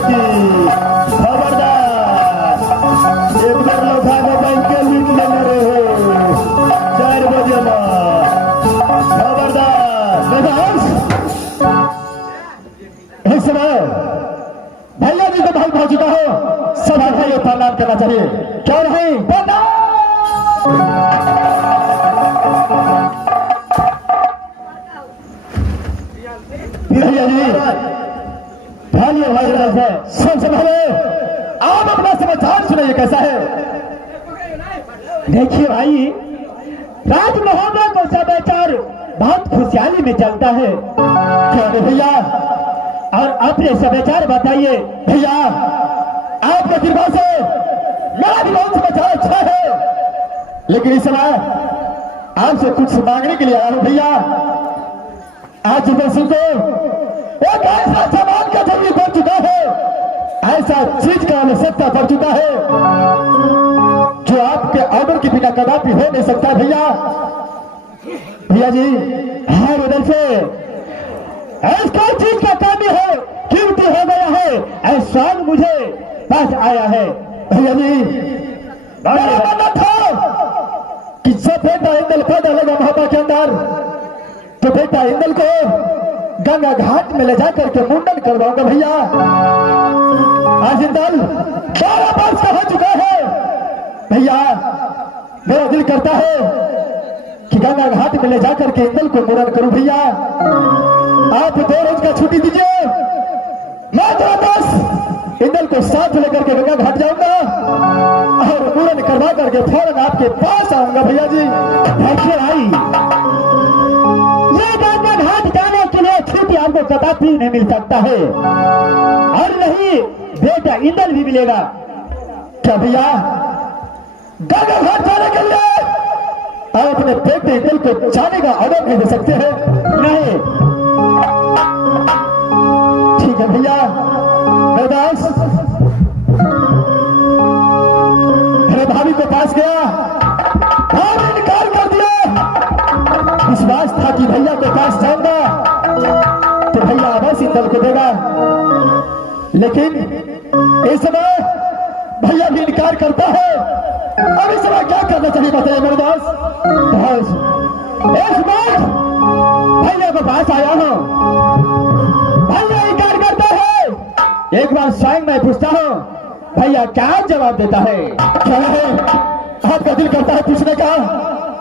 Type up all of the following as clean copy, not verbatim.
की खबरदार एक बार लौटा के बैंक के लूट लेने रहे 4 बजे में खबरदार इस समय भैया जी को भाई पहुंच चुका हो सब भाई प्रणाम करना चाहिए क्यों नहीं भैया जी सबसे पहले आप अपना समाचार सुनिए कैसा है। देखिए भाई राजमहल को समाचार बहुत खुशहाली में चलता है क्यों भैया और अपने समाचार बताइए भैया आपके कृपा से मेरा भी बहुत समाचार अच्छा है लेकिन इस समय आपसे कुछ मांगने के लिए आया हूं भैया। आज सुबह को एक ऐसा सामान का जरूरी पड़ चुका है ऐसा चीज का आवश्यकता पड़ चुका है जो आपके ऑर्डर के बिना कदापि हो नहीं सकता भैया। भैया जी हर उधर से ऐसा चीज का कमी है कीमती हो गया है ऐसा मुझे पास आया है भैया जी। था कि जब बेटा इंदल पैदा लगा महाबा के अंदर तो बेटा इंदल को गंगा घाट में ले जाकर के मुंडन करवाऊंगा भैया। आज इंदल 12 वर्ष का हो चुका है भैया। मेरा दिल करता है कि गंगा घाट में ले जाकर के इंदल को मुंडन करूं भैया। आप 2 रोज का छुट्टी दीजिए मैं 10 इंदल को साथ लेकर के गंगा घाट जाऊंगा और मुंडन करवा करके फौरन आपके पास आऊंगा भैया जी। देखिए भाई ये गंगा घाट जाने के लिए छुट्टी आपको कदापि नहीं मिल सकता है और नहीं बेटा इंदल भी मिलेगा क्या भैया। गंगा घाट जाने के लिए आप अपने बेटे इंदल को जाने का ऑर्डर नहीं दे सकते हैं नहीं ठीक है भैया। दास मेरे भाभी के पास गया भाभी निकाल कर दिया विश्वास था कि भैया के पास जाऊंगा तो भैया अवश्य इंदल को देगा लेकिन इस समय भैया भी इनकार करता है। अब इस समय क्या करना चाहिए बताइए मेरे दास। इस बार भैया के पास आया हूं भैया इनकार करता है। एक बार स्वयं मैं पूछता हूं भैया क्या जवाब देता है। क्या है आपका दिल करता है पूछने का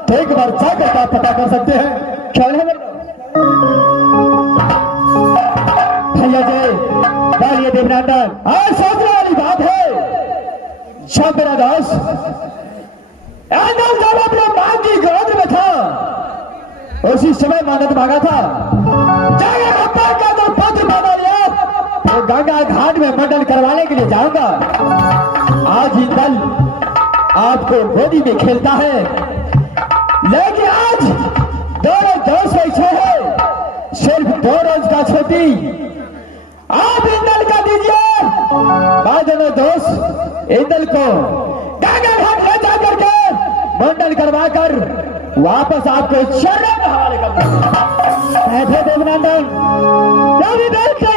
तो एक बार जाकर आप पता कर सकते हैं क्या है भैया जी। डालिए देवनंदन आज सोचने वाली बात है जब मेरा दास जब अपने मां की गोद में था उसी समय मानत मांगा था का जो पत्र बना लिया वो गंगा घाट में मंडन करवाने के लिए जाऊंगा। आज ही दल आपको गोदी में खेलता है लेकिन आज 2 रोज ऐसे है सिर्फ 2 रोज का छुट्टी आप इंदल का दीजिए। दोनों दोस्त इंदल को गंगा घाट ले जाकर के मंडन करवा कर वापस आपको शरण में हवाले कर देवनंदन।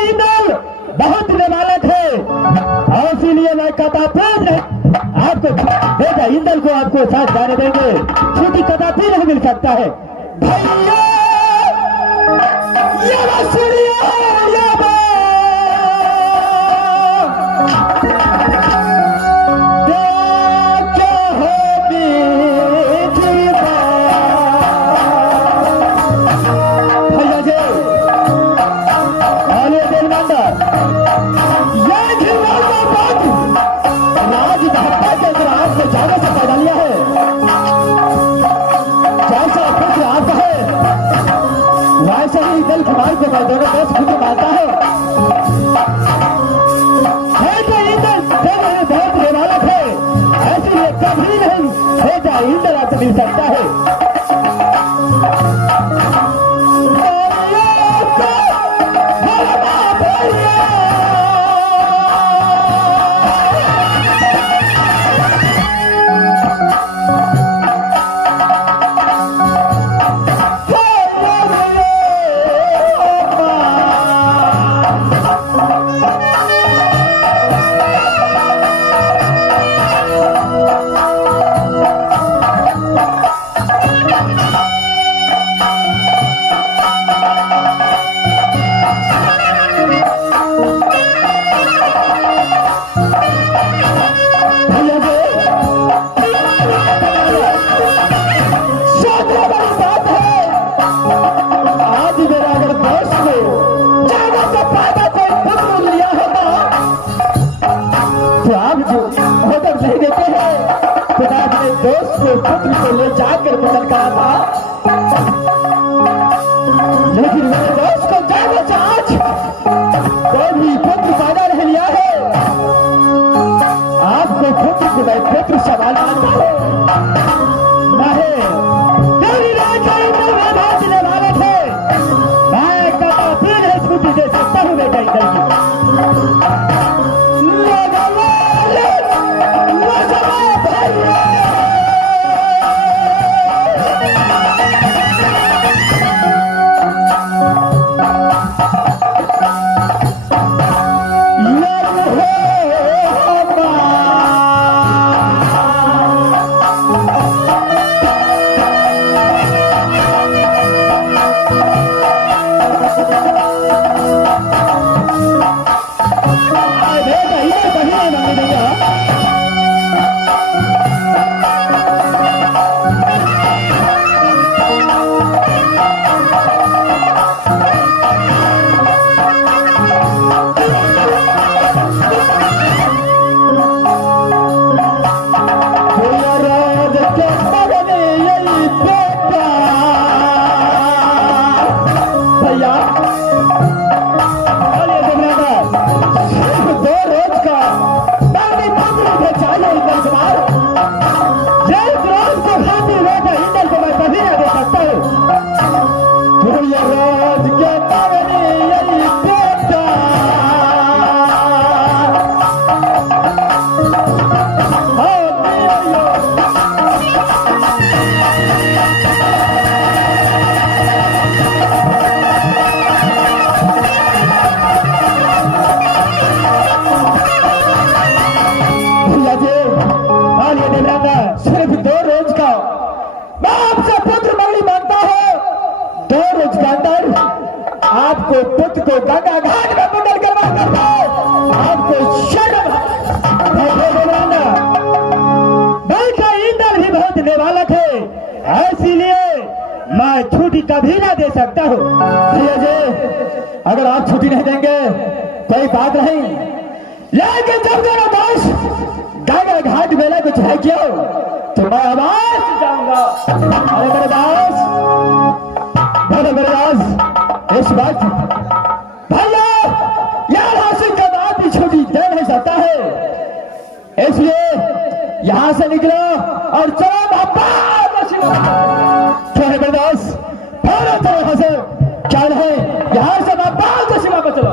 इंदल बहुत नाबालक है और इसीलिए मैं कदापि आपको बेटा इंदल को आपको साथ जाने देंगे छुट्टी कदापि नहीं मिल सकता है भैया। दोनों दोस्त खुद मानता है बहुत निवारक है ऐसे कभी नहीं बेटा इंदल आपको मिल सकता है। अपने पुत्र को ले जाकर मुगल करा था, लेकिन मेरे दोस्त को जाने से आज कोई भी पुत्र पैदा नहीं लिया है। आपको पुत्र को मैं पुत्र सवाल मानता हूँ नहीं, तेरी राजा इंदल में बांधने वाले थे, मैं कदा फिर है छुट्टी दे सकता हूँ बेटा इंदल की। आपको पुत्र को गंगा घाट में मुंडन करवा कर आपको शर्म बल्कि इंदल भी बहुत निवालक है, इसीलिए मैं छुट्टी कभी ना दे सकता हूँ। अगर आप छुट्टी नहीं देंगे कोई बात नहीं, लेकिन जब दोनों दोस्त गंगा घाट मेला कुछ है क्यों तो मैं आवाज जाऊंगा। अरे मेरे दास इस वक्त भैया यार हासिल का बात भी छुट्टी दे नहीं सकता है, इसलिए यहां से निकलो और चलो क्यों है मेरे दास, चलो यहां से, क्या है यहां से बाबा को सीमा पर चलो।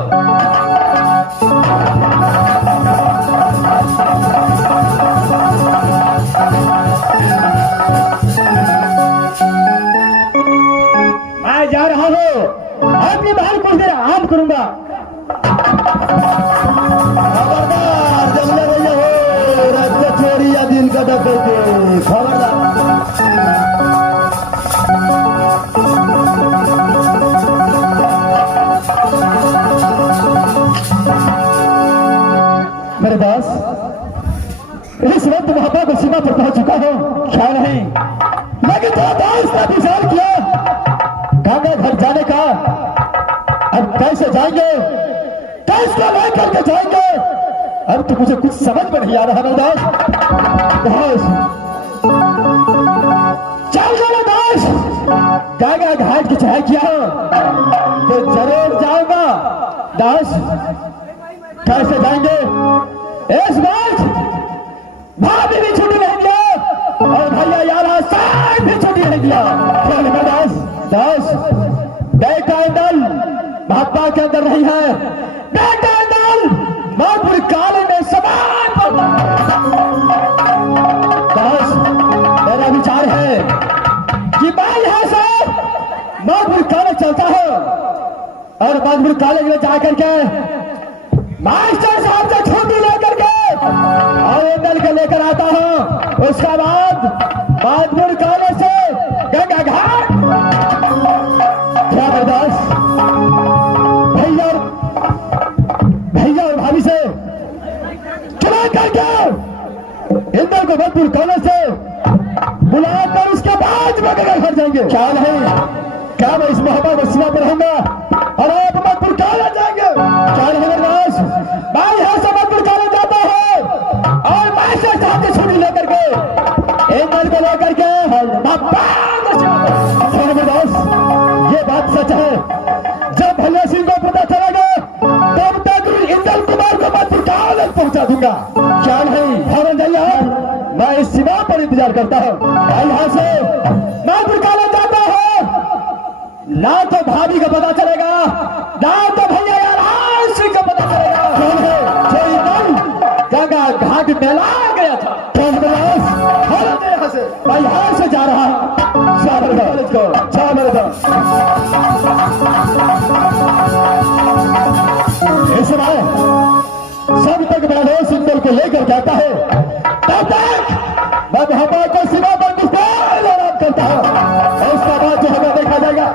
मैं जा रहा हूं, अपनी बाहर कुछ देर आराम करूंगा। खबरदार जंगल भैया हो, रात चोरी या दिन का डकैती, खबरदार। मेरे दास इस वक्त वहां को सीमा पर पहुंच चुका हूं, ख्याल नहीं, लेकिन तो दास ने विचार किया गंगा घर जाने का, अब कैसे जाएंगे, कैसे लेकर के जाएंगे, अब तो मुझे कुछ समझ में नहीं आ रहा है दास। चल चलो दास, गंगा घाट की चाय किया तो जरूर जाऊंगा दास। कैसे जाएंगे इस बात, भाभी भी छुट्टी नहीं दिया और भैया यार साथ भी छुट्टी नहीं दिया। दास दास बेटा दल महात्मा के अंदर नहीं है, बेटा दल महापुर काले में समान दास। मेरा विचार है कि मैं यहां से महापुर काले चलता हूं और महापुर कॉलेज में जाकर के मास्टर साहब से छुट्टी लेकर के और एक दल के लेकर आता हूं, उसका बाद महापुर कॉलेज से गंगा घाट दास भैया और भाभी से चला करके इंदल को भरपूर कॉलेज से बुलाकर उसके बाद वगैरह घर जाएंगे। क्या नहीं, क्या मैं इस मोहब्बत में सीमा पर रहूंगा और आप भरपूर कॉलेज जाएंगे? क्या नहीं मेरे दास, मैं यहां से भरपूर कॉलेज जाता हूं और मास्टर साहब की छुट्टी लेकर के इंदल को लेकर दूंगा। क्या नहीं भवन भैया, मैं इस सीमा पर इंतजार करता हूँ। यहाँ से मैं निकाला जाता हूँ, ना तो भाभी का पता चलेगा, ना तो भैया यार आशी का पता चलेगा। कौन है जो एकदम गंगा घाट मेला गया था? कौन बलास? यहाँ से मैं यहाँ से जा रहा हूँ। इस बार सब तक बड़ा सिंबल को लेकर जाता है, तब तक मैं वहां को सीमा पर मुस्ताद आराम करता हूं। और उसका बाद जो हमें देखा जाएगा।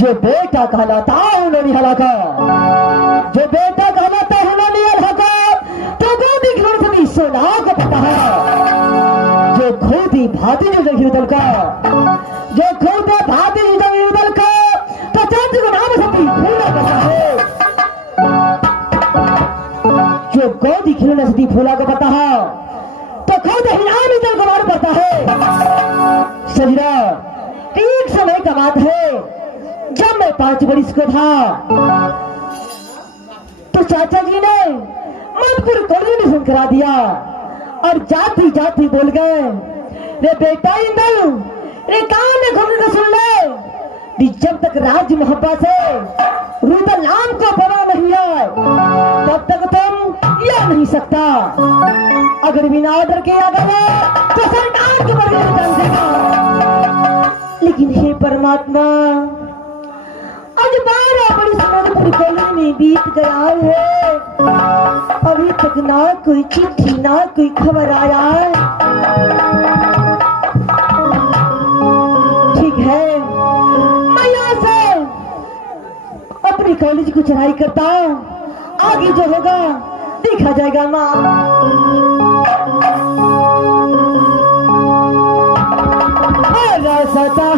जो बेटा कहलाता उन्होंने हलाका, जो बेटा कहलाता उन्होंने हलाका, तो गोदी की लड़की भी सोना को पता है, जो खोदी भाती जो जगह उदल का, जो खोदा भाती जो जगह उदल का, तो चाची को नाम सबकी फूला पता है, जो गोदी खिलौने से फूला को पता है, तो खोदा हिलाने जल को मार पता है। सजरा ठीक समय का बात है, जब मैं 5 वर्ष को था तो चाचा जी ने मनपुर कॉलोनी फोन करा दिया और जाती जाती बोल गए, रे बेटा इंदल, रे कान में खोल के सुन ले, जब तक तक राज मोहब्बत से रुदल नाम को बना नहीं आए तब तक तुम यह नहीं सकता। अगर बिना ऑर्डर किया गया तो सरकार के बगैर जान देगा। लेकिन हे परमात्मा, आज 12 बड़ी समुद्र कॉलोनी में बीत गया है, अभी तक ना कोई चिट्ठी ना कोई खबर आया है। ठीक है, मैं यहाँ से अपनी कॉलेज को चढ़ाई करता हूँ, आगे जो होगा देखा जाएगा। माँ सता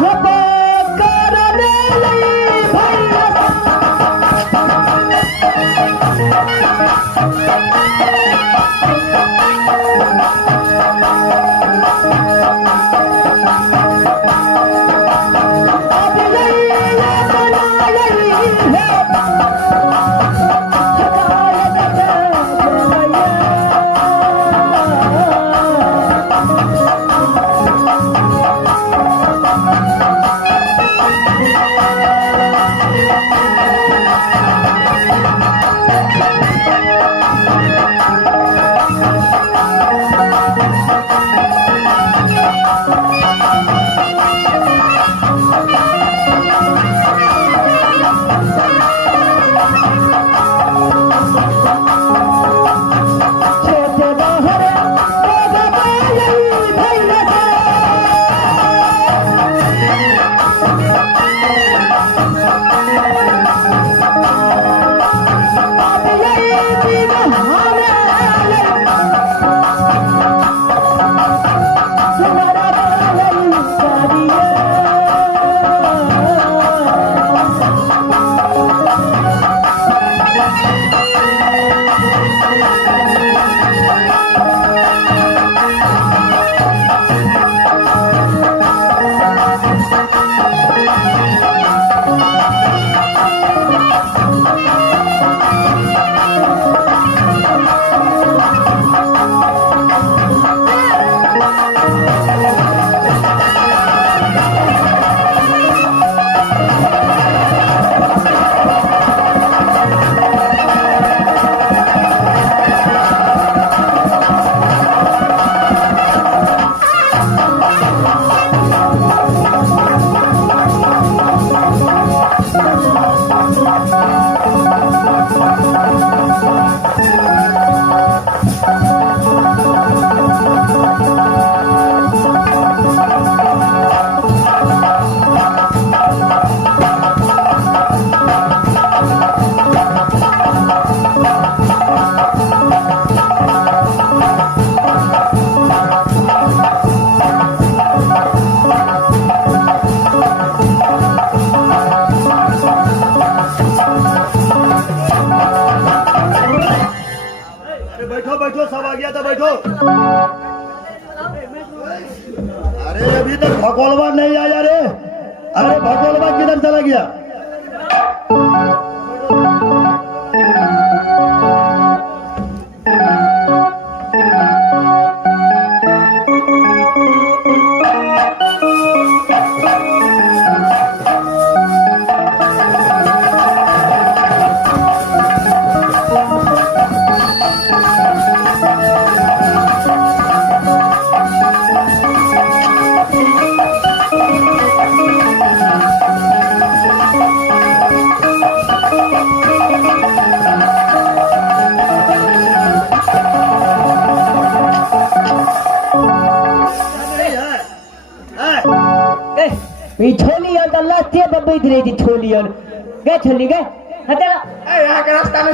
बैठो, सब आ गया था, बैठो। अरे अभी तक भगोलवा नहीं आया रे। अरे भगोलवा किधर चला गया? छोली और दल्ला से बब्बई धरे थी छोली और गए छोली गए हटेला ए यहाँ के रास्ता में